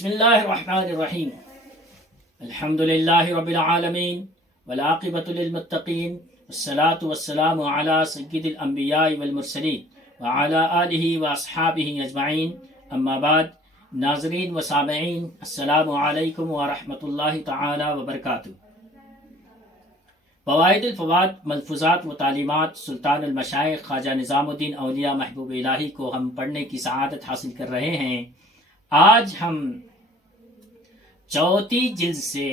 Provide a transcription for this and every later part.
بسم اللہ الرحمن الرحیم الحمد للہ رب العالمین والعاقبۃ للمتقین والصلاة والسلام علی سید الانبیاء والمرسلین وعلی آلہ واصحابہ اجمعین اما بعد. ناظرین و سامعین، السلام علیکم ورحمۃ اللہ تعالی وبرکاتہ. فوائد الفواد، ملفوظات و تعلیمات سلطان المشائخ خواجہ نظام الدین اولیاء محبوب الہی کو ہم پڑھنے کی سعادت حاصل کر رہے ہیں. آج ہم چوتھی جلد سے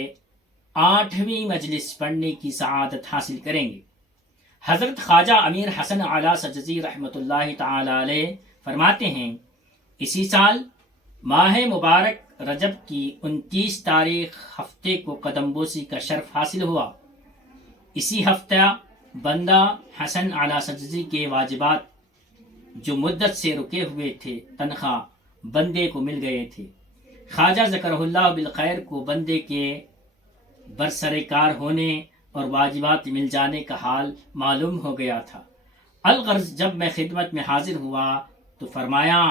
8ویں مجلس پڑھنے کی سعادت حاصل کریں گے. حضرت خواجہ امیر حسن اعلیٰ سجزی رحمۃ اللہ تعالی علیہ فرماتے ہیں، اسی سال ماہ مبارک رجب کی 29 تاریخ ہفتے کو قدم بوسی کا شرف حاصل ہوا. اسی ہفتہ بندہ حسن اعلیٰ سجزی کے واجبات جو مدت سے رکے ہوئے تھے تنخواہ بندے کو مل گئے تھے. خواجہ ذکرہ اللہ بالخیر کو بندے کے برسر کار ہونے اور واجبات مل جانے کا حال معلوم ہو گیا تھا. الغرض جب میں خدمت میں حاضر ہوا تو فرمایا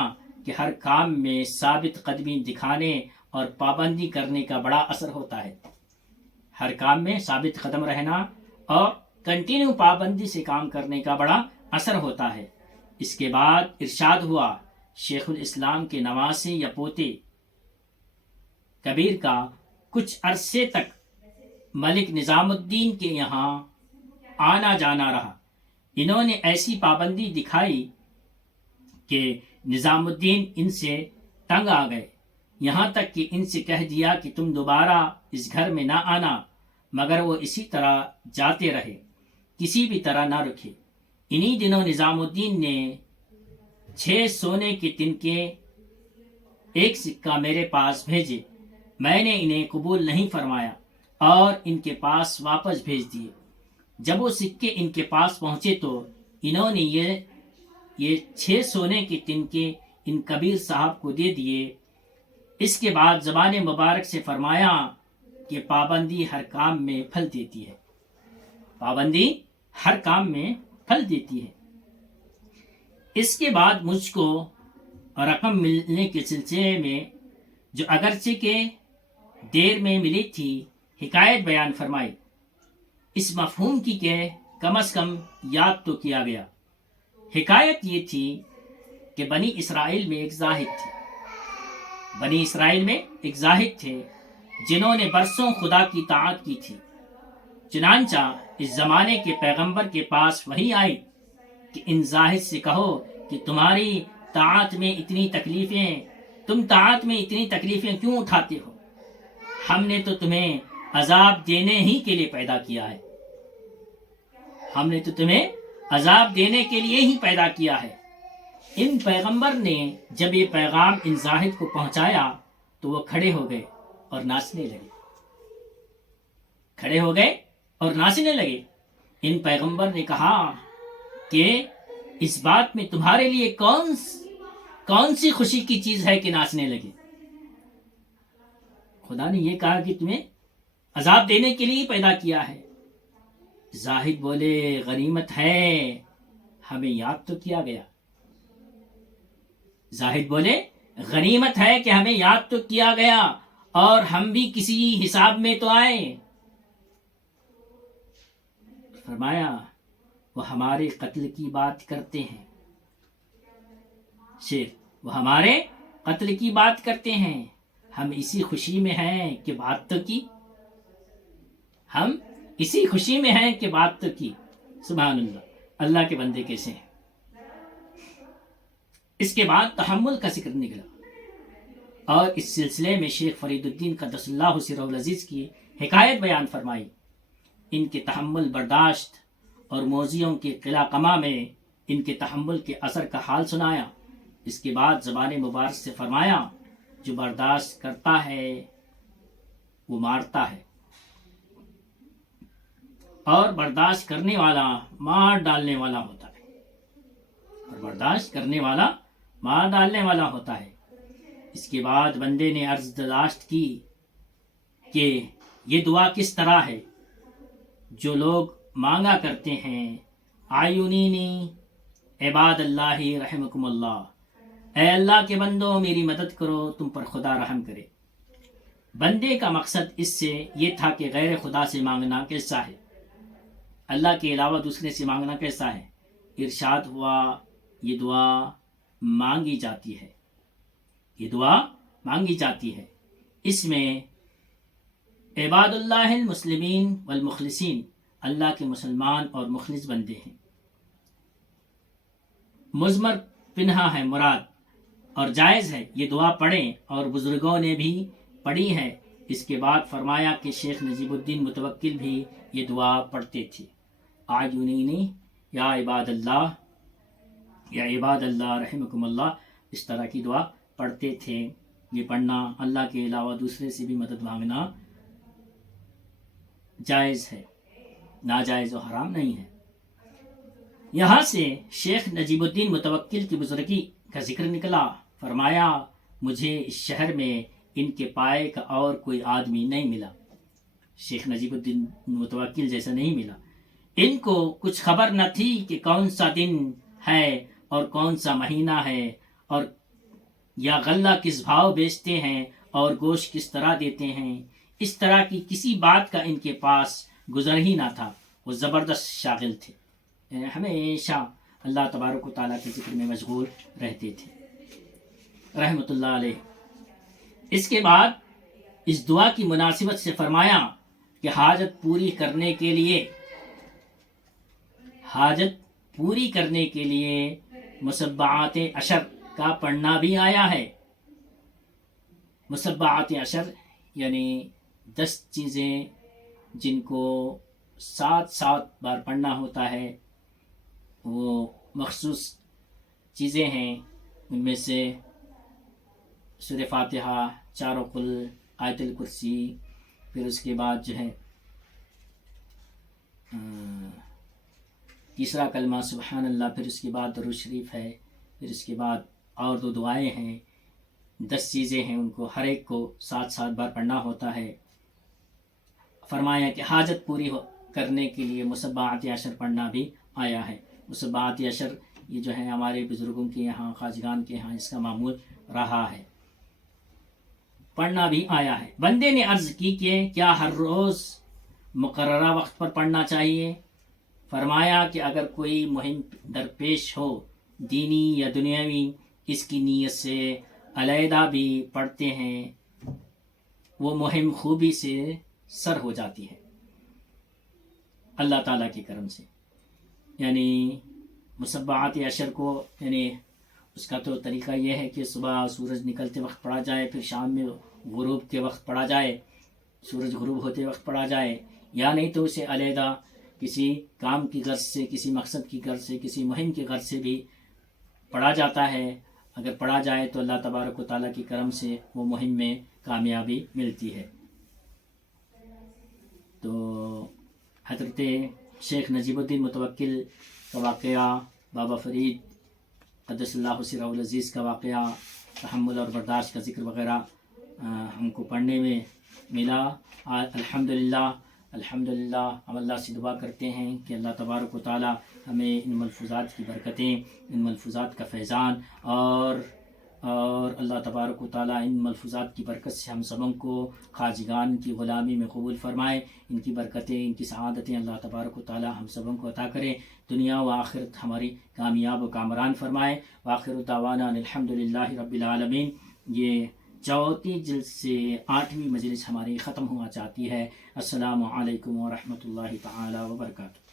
کہ ہر کام میں ثابت قدمی دکھانے اور پابندی کرنے کا بڑا اثر ہوتا ہے. ہر کام میں ثابت قدم رہنا اور کنٹینیو پابندی سے کام کرنے کا بڑا اثر ہوتا ہے. اس کے بعد ارشاد ہوا، شیخ الاسلام کے نواسے یا پوتے کبیر کا کچھ عرصے تک ملک نظام الدین کے یہاں آنا جانا رہا. انہوں نے ایسی پابندی دکھائی کہ نظام الدین ان سے تنگ آ گئے، یہاں تک کہ ان سے کہہ دیا کہ تم دوبارہ اس گھر میں نہ آنا، مگر وہ اسی طرح جاتے رہے، کسی بھی طرح نہ رکے. انہی دنوں نظام الدین نے 6 سونے کے تنکے 1 سکہ میرے پاس بھیجے. میں نے انہیں قبول نہیں فرمایا اور ان کے پاس واپس بھیج دیے. جب وہ سکے ان کے پاس پہنچے تو انہوں نے یہ 6 سونے کے تنکے ان کبیر صاحب کو دے دیے. اس کے بعد زبان مبارک سے فرمایا کہ پابندی ہر کام میں پھل دیتی ہے. پابندی ہر کام میں پھل دیتی ہے. اس کے بعد مجھ کو رقم ملنے کے سلسلے میں جو اگرچہ کے دیر میں ملی تھی حکایت بیان فرمائی، اس مفہوم کی کہ کم از کم یاد تو کیا گیا. حکایت یہ تھی کہ بنی اسرائیل میں ایک زاہد تھے جنہوں نے برسوں خدا کی طاعت کی تھی. چنانچہ اس زمانے کے پیغمبر کے پاس وحی آئی کہ ان زاہد سے کہو کہ تم طاعت میں اتنی تکلیفیں کیوں اٹھاتے ہو؟ ہم نے تو تمہیں عذاب دینے ہی کے لیے پیدا کیا ہے. ان پیغمبر نے جب یہ پیغام ان زاہد کو پہنچایا تو وہ کھڑے ہو گئے اور ناچنے لگے. ان پیغمبر نے کہا کہ اس بات میں تمہارے لیے کون سی خوشی کی چیز ہے کہ ناچنے لگے؟ خدا نے یہ کہا کہ تمہیں عذاب دینے کے لیے پیدا کیا ہے. زاہد بولے، غنیمت ہے ہمیں یاد تو کیا گیا. زاہد بولے، غنیمت ہے کہ ہمیں یاد تو کیا گیا اور ہم بھی کسی حساب میں تو آئے. فرمایا وہ ہمارے قتل کی بات کرتے ہیں. وہ ہمارے قتل کی بات کرتے ہیں، ہم اسی خوشی میں ہیں کہ بات تو کی. سبحان اللہ، اللہ کے بندے کیسے ہیں. اس کے بعد تحمل کا ذکر نکلا اور اس سلسلے میں شیخ فرید الدین قدس اللہ سرہ العزیز کی حکایت بیان فرمائی. ان کے تحمل برداشت اور موذیوں کے قلعہ قمہ میں ان کے تحمل کے اثر کا حال سنایا. اس کے بعد زبان مبارک سے فرمایا، جو برداشت کرتا ہے وہ مارتا ہے اور برداشت کرنے والا مار ڈالنے والا ہوتا ہے. اس کے بعد بندے نے عرض داشت کی کہ یہ دعا کس طرح ہے جو لوگ مانگا کرتے ہیں، آیونینی عباد اللہ رحمکم اللہ، اے اللہ کے بندو میری مدد کرو، تم پر خدا رحم کرے. بندے کا مقصد اس سے یہ تھا کہ غیر خدا سے مانگنا کیسا ہے، اللہ کے علاوہ دوسرے سے مانگنا کیسا ہے۔ ارشاد ہوا یہ دعا مانگی جاتی ہے، یہ دعا مانگی جاتی ہے۔ اس میں عباد اللہ المسلمین والمخلصین، اللہ کے مسلمان اور مخلص بندے ہیں۔ مضمر پنہا ہے مراد اور جائز ہے یہ دعا پڑھیں، اور بزرگوں نے بھی پڑھی ہے۔ اس کے بعد فرمایا کہ شیخ نجیب الدین متوکل بھی یہ دعا پڑھتے تھے، آجونینی یا عباد اللہ، یا عباد اللہ رحمکم اللہ، اس طرح کی دعا پڑھتے تھے۔ یہ پڑھنا، اللہ کے علاوہ دوسرے سے بھی مدد مانگنا جائز ہے، ناجائز و حرام نہیں ہے۔ یہاں سے شیخ نجیب الدین متوکل کی بزرگی کا ذکر نکلا۔ فرمایا مجھے اس شہر میں ان کے پائے کا اور کوئی آدمی نہیں ملا، شیخ نجیب الدین متوکل جیسا نہیں ملا۔ ان کو کچھ خبر نہ تھی کہ کون سا دن ہے اور کون سا مہینہ ہے، اور یا غلہ کس بھاؤ بیچتے ہیں اور گوشت کس طرح دیتے ہیں۔ اس طرح کی کسی بات کا ان کے پاس گزر ہی نہ تھا۔ وہ زبردست شاغل تھے، ہمیشہ اللہ تبارک و تعالیٰ کے ذکر میں مشغول رہتے تھے رحمۃ اللہ علیہ۔ اس کے بعد اس دعا کی مناسبت سے فرمایا کہ حاجت پوری کرنے کے لیے مسبعات عشر کا پڑھنا بھی آیا ہے۔ مسبعات عشر یعنی 10 چیزیں جن کو 7 بار پڑھنا ہوتا ہے، وہ مخصوص چیزیں ہیں۔ ان میں سے سورہ فاتحہ، چاروں قل، آیت الکرسی، پھر اس کے بعد جو ہے تیسرا کلمہ سبحان اللہ، پھر اس کے بعد درود شریف ہے، پھر اس کے بعد اور 2 دعائیں ہیں۔ 10 چیزیں ہیں، ان کو ہر ایک کو 7 بار پڑھنا ہوتا ہے۔ فرمایا کہ حاجت پوری کرنے کے لیے مسبعات عشر پڑھنا بھی آیا ہے۔ مسبعات عشر یہ جو ہے ہمارے بزرگوں کے یہاں، خواجگان کے یہاں اس کا معمول رہا ہے، پڑھنا بھی آیا ہے۔ بندے نے عرض کی کہ کیا ہر روز مقررہ وقت پر پڑھنا چاہیے؟ فرمایا کہ اگر کوئی مہم درپیش ہو، دینی یا دنیاوی، اس کی نیت سے علیحدہ بھی پڑھتے ہیں، وہ مہم خوبی سے سر ہو جاتی ہے اللہ تعالیٰ کے کرم سے۔ یعنی مسبعات عشر کو، یعنی اس کا تو طریقہ یہ ہے کہ صبح سورج نکلتے وقت پڑھا جائے، پھر شام میں غروب کے وقت پڑھا جائے، سورج غروب ہوتے وقت پڑھا جائے، یا نہیں تو اسے علیحدہ کسی کام کی غرض سے، کسی مقصد کی غرض سے، کسی مہم کی غرض سے بھی پڑھا جاتا ہے۔ اگر پڑھا جائے تو اللہ تبارک و تعالیٰ کے کرم سے وہ مہم میں کامیابی ملتی ہے۔ تو حضرت شیخ نجیب الدین متوکل کا واقعہ، بابا فرید قدس اللہ سرہ العزیز کا واقعہ، تحمل اور برداشت کا ذکر وغیرہ ہم کو پڑھنے میں ملا۔ الحمدللہ ہم اللہ سے دعا کرتے ہیں کہ اللہ تبارک و تعالی ہمیں ان ملفوظات کی برکتیں، ان ملفوظات کا فیضان، اور اللہ تبارک و تعالی ان ملفوظات کی برکت سے ہم سبوں کو خواجگان کی غلامی میں قبول فرمائے۔ ان کی برکتیں، ان کی سعادتیں اللہ تبارک و تعالی ہم سبوں کو عطا کرے، دنیا و آخرت ہماری کامیاب و کامران فرمائے۔ وآخر دعوانا الحمدللہ رب العالمین۔ یہ 34 جلد سے 8ویں مجلس ہماری ختم ہوا چاہتی ہے۔ السلام علیکم ورحمۃ اللہ تعالی وبرکاتہ۔